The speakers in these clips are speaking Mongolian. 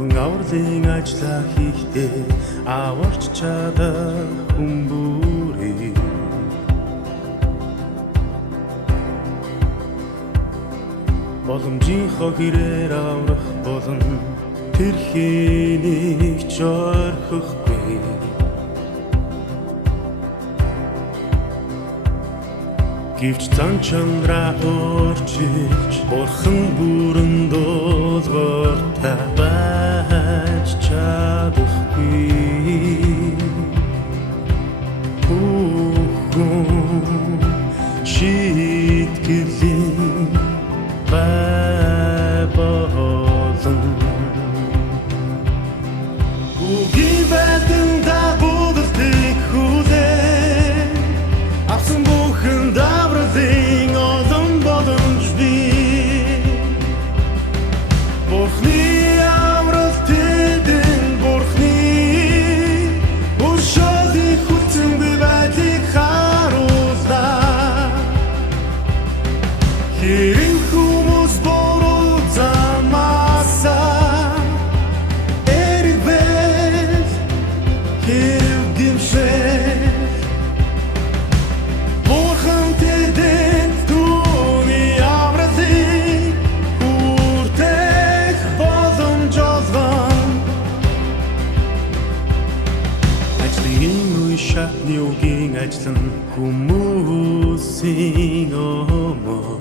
Бурхан авралын ажлаа хийхдээ аварч чадах хүмүүрээ боломжийнхоо хэрээр аврах болон тэрхээнийг ч орхихгүй гэвч зан чанараа өөрчилж бурхан бүрэн дуулууртай байж чадахгүй Хүн шийтгэлийн болон үгийн байдан дагуултыг хүлээн авсан бүхэн давралын олон боломж бий Бурхны аврал тэдэн Бурхны өршөөлийг хүлцэн би байдлыг харууллаа Хэрэг хүмүүс буруу замаасаа эргвэл хэрэг гимшээ Бурхан тэдэнд түүний авралыг хүртэх боломж олгон Ажлын үе шатны үгийн ажил нь хүмүүсийн өмөр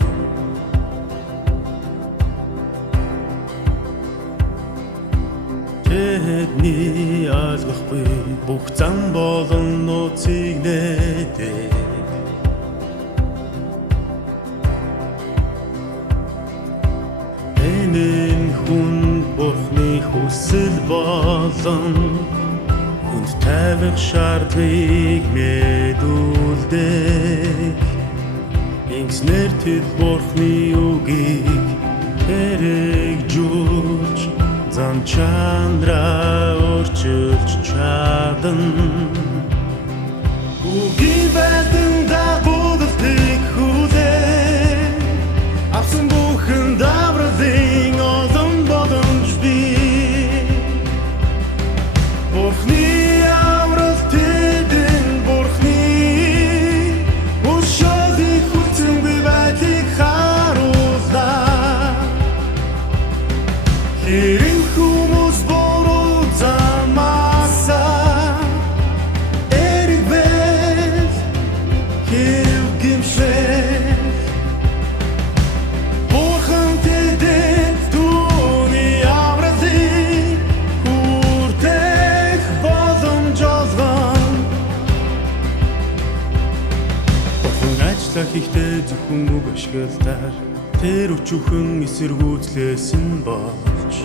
Тэдний ойлгохгүй бүх зам болон нууцыг нээдэг Энэ хүн Бурхны хүсэл болон хүнд тавих шаардлагыг мэдүүлдэг Ингэснээр тэд Бурхны үгийг хэрэгжүүлж зан чанараа өөрчилж чадна Үгийн байдан дагуултыг хүлээн авсан бүхэн давралын олон боломж бий Бурхны аврал тэдэн Бурхны өршөөлийг хүлцэн би байдлыг харууллаа Хэрэг хүмүүс буруу замаасаа эргвэл хэрэг гимшээ Бурхан тэдэнд түүний авралыг хүртэх боломж олгон Бурхан ажиллаа хийхдээ зөвхөн үг ашиглалтаар тэр өчүүхэн эсэргүүцлээсэн болж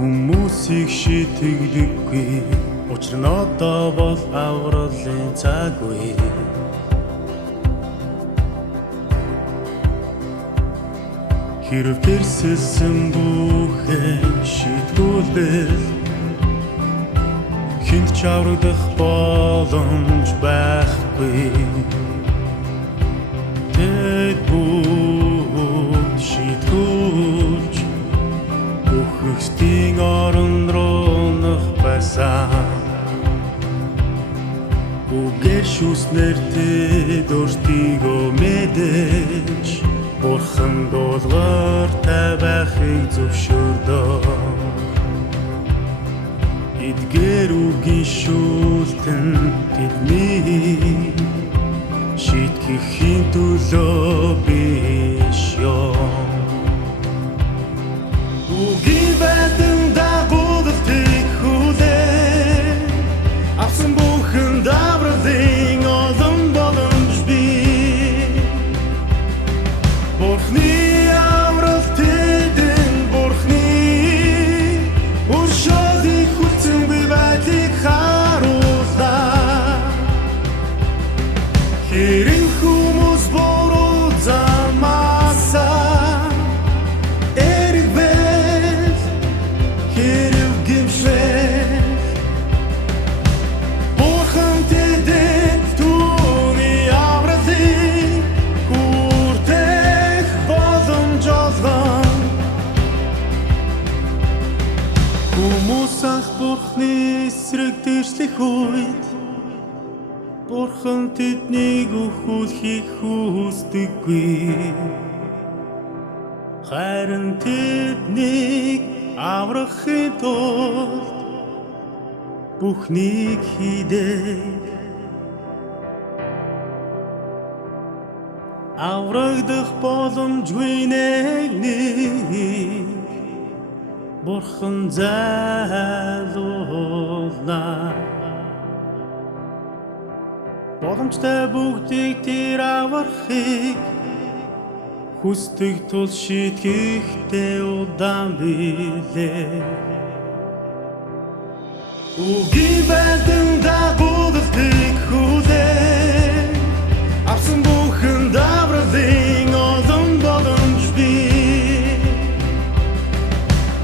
Хүмүүсийг шийтгдэггүй учир нь одоо бол авралын цаг үе Хэрв тэрсэлсэн бүхэн шийтгүүлбэл Хинт ч аврагдах боломж байхгүй Тэд бүгд шийтгүүлж Бүхэгсдийн орон руу нөх байсан Үгээр шүүснээр тэд өөртийгөө мэдэж Бурхан дуулууртай байхыг зөвшөөрдөг Эдгээр үгийн шүүлтэн тэдний шийтгэхийн төлөө биш ёо Үгийн байдан дагуултыг хүлээн авсан бүхэн давралын олон боломж бий Бурхны аврал тэдэн Бурхны өршөөлийг хүлцэн би байдлыг харууллаа Хэрэг хүмүүс буруу замаасаа эргвэл Бурхны эсрэг дэрслэх үед Бурхан тэднийг өхүүлэхийг хүсдэггүй. Харин тэднийг аврахын тулд бүхнийг хийдэг. Аврагдах боломжгүй нэгнийг Бурхан зайлуулна. Боломжтой бүгдийг тэр аврахыг хүсдэг тул шийтгэхдээ удаан билээ. Үгийн байдан дагуулдыг хүлээн авсан бүхэн давралын олон боломж бий.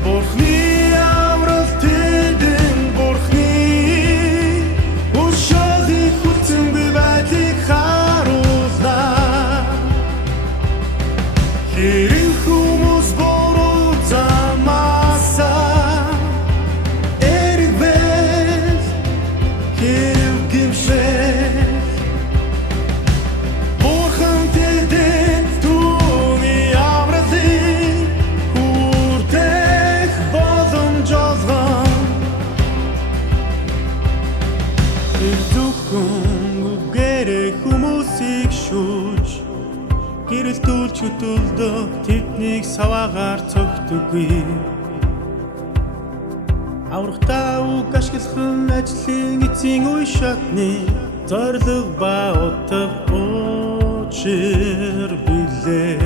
Бурхны аврал тэдэн Бурхны өршөөлийг хүлцэнгүй байдлыг харуулнаа. Хэрэг хүмүүс буруу замаасаа эргвэл хэрэг гимшээ. Бурхан тэдэн түүний авралыг хүртэх боломж олгон. Тэр зөвхөн үгээрээ хүмүүсийг шүүж гэрэлтүүлж хөтөлдөг тэднийг саваагаар цогтөггүй. Аврахтаа үг ашиглах ажлын эцсийн үе шатны зориг ба утга учир билээ.